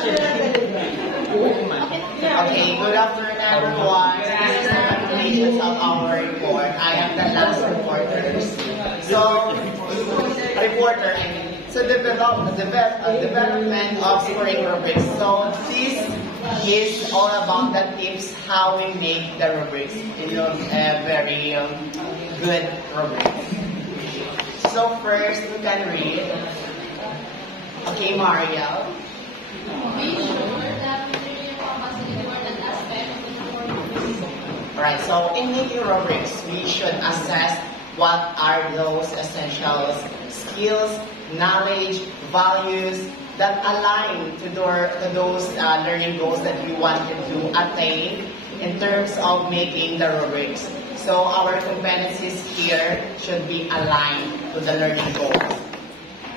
Okay, good afternoon everyone. This is the conclusions of our report. I am the last reporter. So, development of scoring rubrics. So, this is all about the tips how we make the rubrics into a very good rubric. So, first, we can read. Okay, Mariel. Alright, so in making rubrics, we should assess what are those essential skills, knowledge, values that align to those learning goals that we wanted to attain in terms of making the rubrics. So our competencies here should be aligned to the learning goals.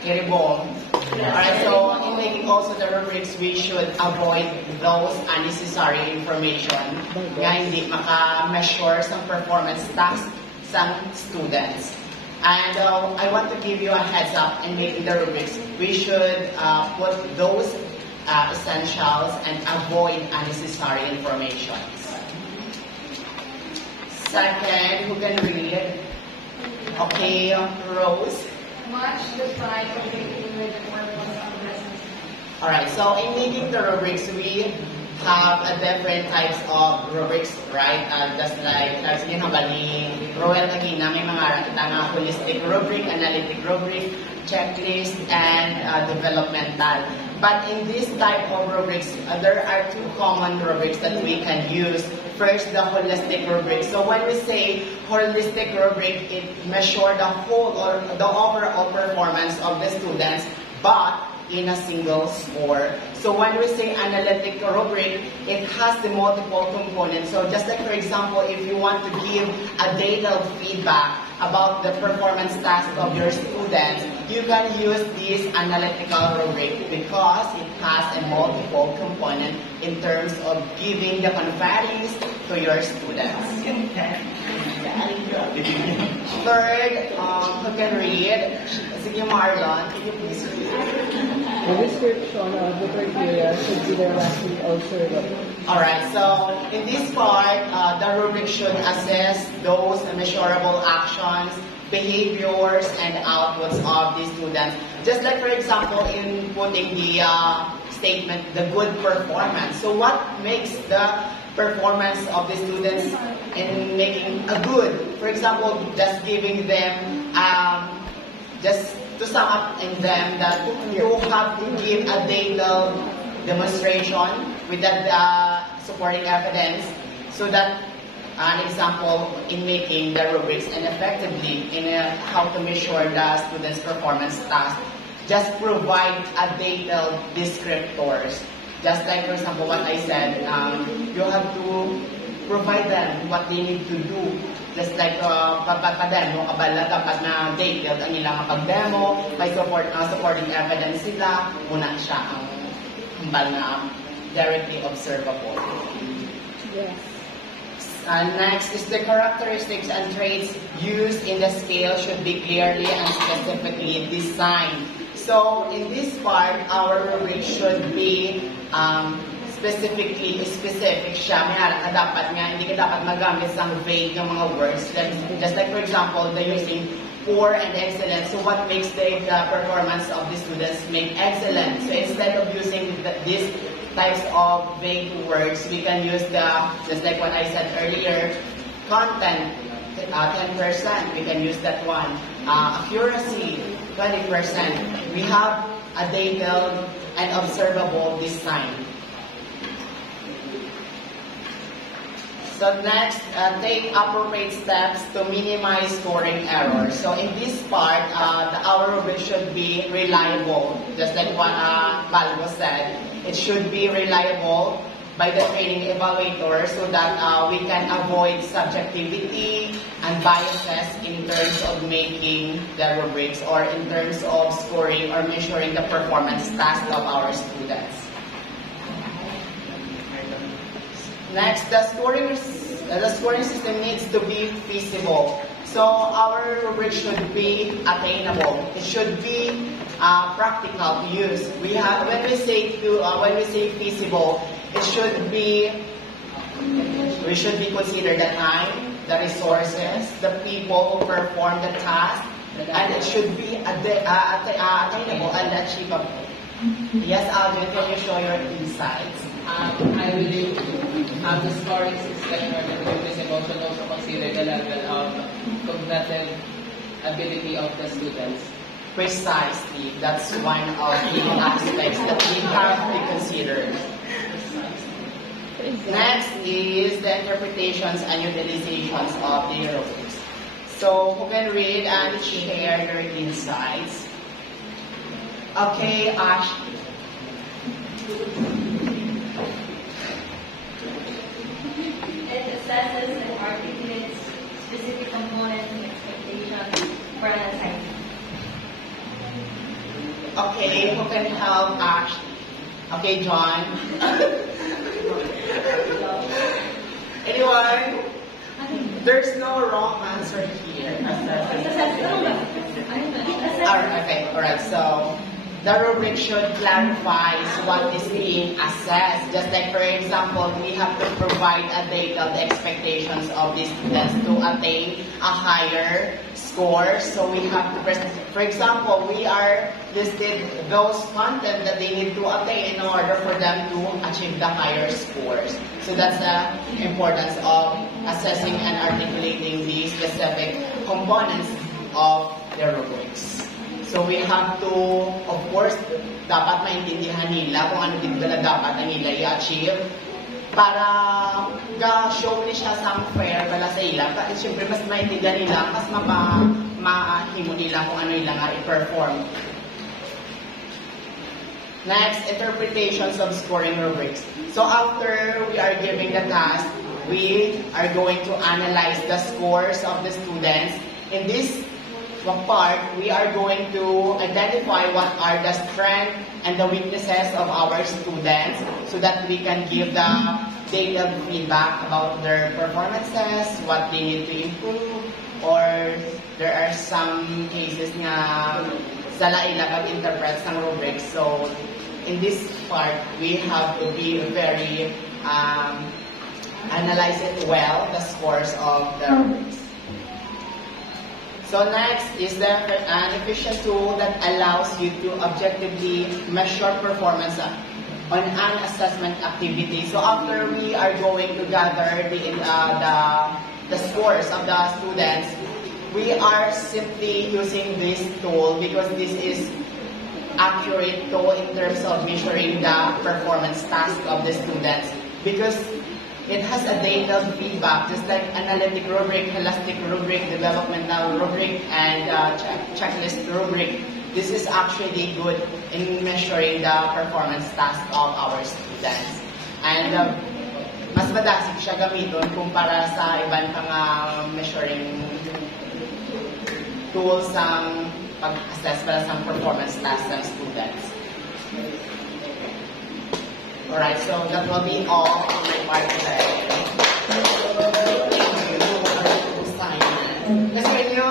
Okay, alright, so in making also the rubrics, we should avoid those unnecessary information nga hindi maka-measure some performance tasks some students. And I want to give you a heads up in making the rubrics. We should put those essentials and avoid unnecessary information. Second, who can read? Okay, Rose. Much the pride of making with the purpose of lessons. Alright, so in making the rubrics, we have different types of rubrics, right? Just like, sige nga ba ni Roel Kagina, may mga holistic rubric, analytic rubric, checklist, and developmental. But in this type of rubrics, there are two common rubrics that we can use. First, the holistic rubric. So when we say holistic rubric, it measures the whole or the overall performance of the students, but in a single score. So when we say analytic rubric, it has the multiple components. So just like, for example, if you want to give a detailed feedback about the performance task of your students, you can use this analytical rubric because it has a multiple component in terms of giving the conference to your students. Third, who can read? Sige, Marlon, can you please read? The description of the criteria should be directly observable. Alright, so in this part, the rubric should assess those measurable actions, behaviors, and outputs of the students. Just like, for example, in putting the statement, the good performance. So what makes the performance of the students in making a good? For example, just giving them, just to sum up in them that you have to give a detailed demonstration with that supporting evidence so that an example in making the rubrics and effectively in how to measure the students' performance task. Just provide a detailed descriptors. Just like, for example, what I said, you have to provide them what they need to do. Just like kapag pa-demo, kabala dapat na detailed ang ilang pag-demo, may supporting evidence sila, muna siya ang hambal na directly observable. Yes. Next is the characteristics and traits used in the scale should be clearly and specifically designed. So in this part, our rubric should be specific siya. May dapat nga, hindi ka dapat magamit sa vague ng mga words. Just like, for example, the using poor and excellent. So what makes the performance of the students make excellent? So instead of using these types of vague words, we can use just like what I said earlier, content, 10%, we can use that one. Accuracy, 20%. We have a detailed and observable design. So next, take appropriate steps to minimize scoring errors. So in this part, our rubric should be reliable. Just like what Balbo said, it should be reliable by the training evaluator so that we can avoid subjectivity and biases in terms of making the rubrics or in terms of scoring or measuring the performance task of our students. Next, the scoring system needs to be feasible. So our rubric should be attainable. It should be practical to use. We have when we say feasible, it should be we should be consider the time, the resources, the people who perform the task, and it should be attainable and achievable. Yes, Alvin, can you show your insights? I believe the scoring system or the feasible should also consider the level of cognitive ability of the students. Precisely, that's one of the aspects that we have to consider. Next is the interpretations and utilizations of the rubrics. So who can read and share their insights? Okay, Ash. It assesses and articulates specific components and expectations for an assignment. Okay, who can help Ash? Okay, John. Anyone? There's no wrong answer here. Alright, so the rubric should clarify what is being assessed. Just like, for example, we have to provide a detailed expectations of the students to attain a higher score. So we have to present, for example, we are listed those content that they need to attain in order for them to achieve the higher scores. So that's the importance of assessing and articulating the specific components of the rubrics. So we have to, of course, dapat maintindihan nila kung ano din nila dapat na nila i-achieve para ga-show ni siya some fair bala sa ila. Kasi syempre mas maintindihan nila, mas mahimo nila kung ano nila nga i-perform. Next, interpretations of scoring rubrics. So after we are giving the task, we are going to analyze the scores of the students. In this part, we are going to identify what are the strengths and the weaknesses of our students so that we can give the detailed feedback about their performances, what they need to improve, or there are some cases nga sala ila pag-interpret ng rubrics. So in this part, we have to be very analyze it well, the scores of the rubrics. So next is an efficient tool that allows you to objectively measure performance on an assessment activity. So after we are going to gather the scores of the students, we are simply using this tool because this is accurate tool in terms of measuring the performance task of the students. Because it has a detailed feedback, just like analytic rubric, holistic rubric, developmental rubric, and checklist rubric. This is actually good in measuring the performance task of our students. And mas madasig siya gamiton kumpara sa ibang measuring tools ng pag-assess para sa performance task ng students. Alright, so that will be all on my part today. Let's hear you.